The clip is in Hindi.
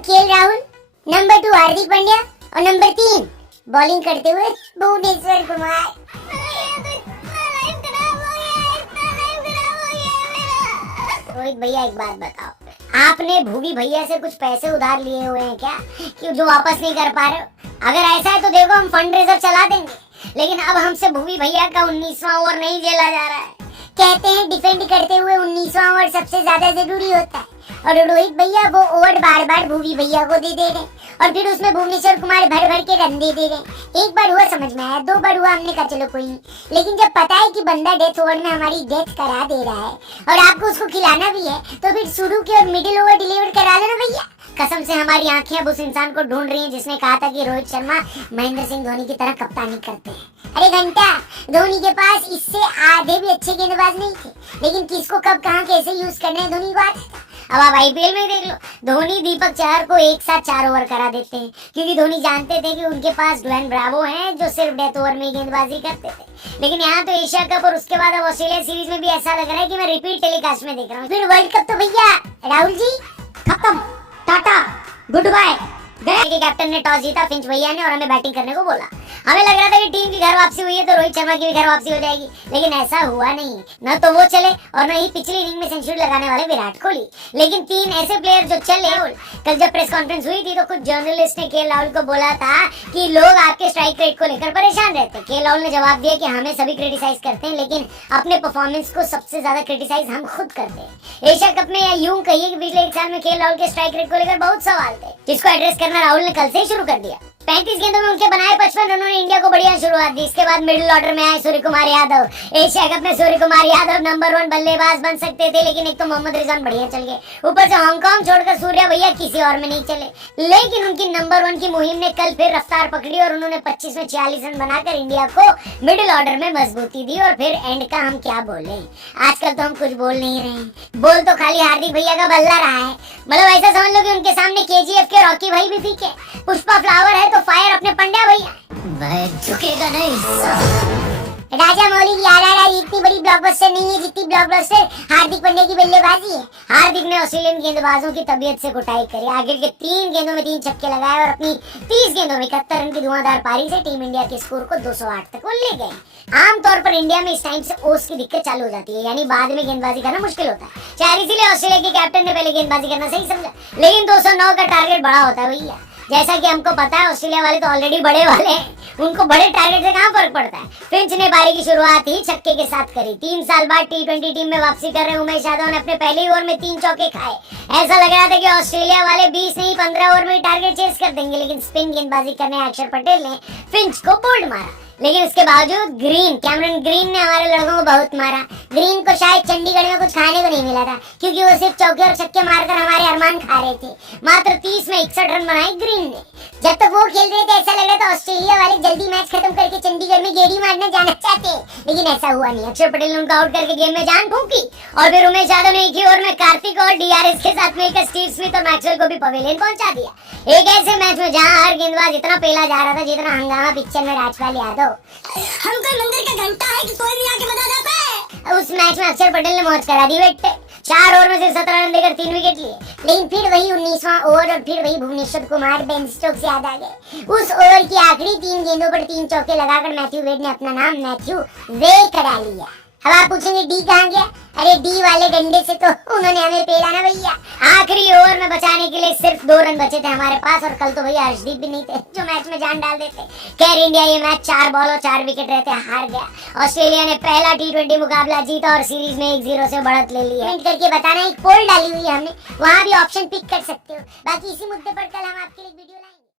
केएल राहुल, नंबर 2 हार्दिक पांड्या और नंबर 3 बॉलिंग करते हुए भुवनेश्वर कुमार। रोहित भैया एक बात बताओ, आपने भूवी भैया से कुछ पैसे उधार लिए हुए हैं क्या कि जो वापस नहीं कर पा रहे हो? अगर ऐसा है तो देखो हम फंड रेजर चला देंगे, लेकिन अब हमसे भूवी भैया का 19वां ओवर नहीं झेला जा रहा है। कहते हैं डिफेंड करते हुए 19वां ओवर सबसे ज्यादा जरूरी होता है, और रोहित भैया वो ओवर बार बार भूवी भैया को दे रहे हैं और फिर उसमें भुवनेश्वर कुमार भर भर के रन दे रहे हैं। एक बार हुआ समझ में आया, 2 बार हुआ हमने कहा चलो कोई नहीं, लेकिन जब पता है कि बंदा डेथ ओवर में हमारी डेथ करा दे रहा है और आपको उसको खिलाना भी है, तो फिर शुरू के और मिडिल ओवर डिलीवर करा लो ना भैया। कसम से हमारी आंखें अब उस इंसान को ढूंढ रही हैं जिसने कहा था कि रोहित शर्मा महेंद्र सिंह धोनी की तरह कप्तानी करते हैं। अरे घंटा, धोनी के पास इससे आधे भी अच्छे गेंदबाज नहीं थे, लेकिन किसको कब कहां कैसे यूज करना है धोनी को आता था। अब आप आईपीएल में देख लो, धोनी दीपक चहर को एक साथ 4 ओवर करा देते हैं, क्योंकि धोनी जानते थे कि उनके पास ड्वेन ब्रावो हैं जो सिर्फ डेथ ओवर में गेंदबाजी करते थे। लेकिन यहाँ तो एशिया कप और उसके बाद अब ऑस्ट्रेलिया सीरीज में भी ऐसा लग रहा है कि मैं रिपीट टेलीकास्ट में देख रहा हूँ। फिर वर्ल्ड कप तो भैया राहुल जी खत्म, टाटा गुड बाय। गए के कैप्टन ने टॉस जीता फिंच भैया ने और हमें बैटिंग करने को बोला। हमें लग रहा था कि टीम की घर वापसी हुई है तो रोहित शर्मा की भी घर वापसी हो जाएगी, लेकिन ऐसा हुआ नहीं। न तो वो चले और न ही पिछली इनिंग में सेंचुरी लगाने वाले विराट कोहली, लेकिन 3 ऐसे प्लेयर जो चले। कल जब प्रेस कॉन्फ्रेंस हुई थी तो कुछ जर्नलिस्ट ने केएल राहुल को बोला था कि लोग आपके स्ट्राइक रेट को लेकर परेशान रहते हैं। केएल राहुल ने जवाब दिया कि हमें सभी क्रिटिसाइज करते हैं, लेकिन अपने परफॉर्मेंस को सबसे ज्यादा क्रिटिसाइज हम खुद करते हैं। एशिया कप में या यूं कहिए कि पिछले 1 साल में केएल राहुल के स्ट्राइक रेट को लेकर बहुत सवाल थे, जिसको एड्रेस करना राहुल ने कल से ही शुरू कर दिया। 35 गेंदों में उनके बनाए 55 रनों ने इंडिया को बढ़िया शुरुआत दी। इसके बाद मिडिल ऑर्डर में आए सूर्य कुमार यादव। एशिया कप में सूर्य कुमार यादव नंबर 1 बल्लेबाज बन सकते थे, लेकिन एक तो मोहम्मद रिजवान बढ़िया चल गए, ऊपर से हांगकांग छोड़कर सूर्या भैया किसी और में नहीं चले। लेकिन उनकी नंबर 1 की मुहिम ने कल फिर रफ्तार पकड़ी और उन्होंने 25 में 46 रन बनाकर इंडिया को मिडिल ऑर्डर में मजबूती दी। और फिर एंड का हम क्या बोले, आजकल तो हम कुछ बोल नहीं रहे हैं, बोल तो खाली हार्दिक भैया का बल्ला रहा है। मतलब ऐसा समझ लो कि उनके सामने केजीएफ के रॉकी भाई भी फीके, पुष्पा फ्लावर है तो फायर अपने पंड्या भैया, वह झुकेगा नहीं। राजा मौली की आरआरआर इतनी बड़ी ब्लॉकबस्टर नहीं है जितनी ब्लॉकबस्टर हार्दिक पांड्या की बल्लेबाजी है। हार्दिक ने ऑस्ट्रेलियन गेंदबाजों की तबीयत से कुटाई करी, आगे के 3 गेंदों में 3 छक्के लगाए और अपनी 30 गेंदों में 71 रन की धुआंधार पारी से टीम इंडिया के स्कोर को 208 तक वो ले गए। आमतौर पर इंडिया में इस टाइम से ओस की दिक्कत चालू हो जाती है, यानी बाद में गेंदबाजी करना मुश्किल होता है। शायद इसीलिए ऑस्ट्रेलिया के कैप्टन ने पहले गेंदबाजी करना सही समझा, लेकिन 209 का टारगेट बड़ा होता है भैया। जैसा कि हमको पता है ऑस्ट्रेलिया वाले तो ऑलरेडी बड़े वाले हैं, उनको बड़े टारगेट से कहाँ फर्क पड़ता है। फिंच ने पारी की शुरुआत ही छक्के के साथ करी। 3 साल बाद टी20 टीम में वापसी कर रहे उमेश यादव ने अपने पहले ओवर में 3 चौके खाए। ऐसा लग रहा था कि ऑस्ट्रेलिया वाले 20 नहीं 15 ओवर में टारगेट चेस कर देंगे, लेकिन स्पिन गेंदबाजी करने अक्षर पटेल ने फिंच को बोल्ड मारा। लेकिन उसके बावजूद कैमरन ग्रीन ने हमारे लड़कों को बहुत मारा। ग्रीन को शायद चंडीगढ़ में कुछ खाने को नहीं मिला था, क्योंकि वो सिर्फ चौके और छक्के मारकर हमारे अरमान खा रहे थे। मात्र 30 में 61 रन बनाए ग्रीन ने। जब तक वो खेल रहे थे ऐसा लग रहा था ऑस्ट्रेलिया वाले जल्दी मैच खत्म करके चंडीगढ़ में गेड़ी मारने जाना चाहते, लेकिन ऐसा हुआ नहीं। अक्षर पटेल ने उनका आउट करके गेम में जान फूंकी और फिर उमेश यादव ने एक ही ओवर में कार्तिक और डीआरएस के साथ मिलकर स्टीव स्मिथ और मैक्सवेल को भी पवेलियन पहुंचा दिया। एक ऐसे मैच में जहां हर गेंदबाज इतना पेला जा रहा था जितना हंगामा पिक्चर में राजपाल यादव। हम कोई मंदिर का घंटा है कि कोई भी आके बजा जाता है। उस मैच में अक्षर पटेल ने मौज करा दी बेटे, 4 ओवर में सिर्फ 17 रन देकर 3 विकेट लिए। लेकिन फिर वही 19वां ओवर और फिर वही भुवनेश्वर कुमार बेन स्टोक्स याद आ गए। उस ओवर की आखिरी 3 गेंदों पर 3 चौके लगाकर मैथ्यू वेड ने अपना नाम मैथ्यू वे करा लिया। अब आप पूछेंगे डी कहाँ गया? अरे डी वाले डंडे से तो उन्होंने हमें पेला ना भैया। आखिरी ओवर में बचाने के लिए सिर्फ 2 रन बचे थे हमारे पास, और कल तो भैया हर्षदीप भी नहीं थे जो मैच में जान डाल देते। खैर इंडिया ये मैच 4 बॉल और 4 विकेट रहते हार गया। ऑस्ट्रेलिया ने पहला टी20 मुकाबला जीता और सीरीज में 1-0 से बढ़त ले ली है। कमेंट करके बताना, एक पोल डाली हुई है हमने, वहाँ भी ऑप्शन पिक कर सकते हो। बाकी इसी मुद्दे पर कल हम आपके लिए वीडियो लाएंगे।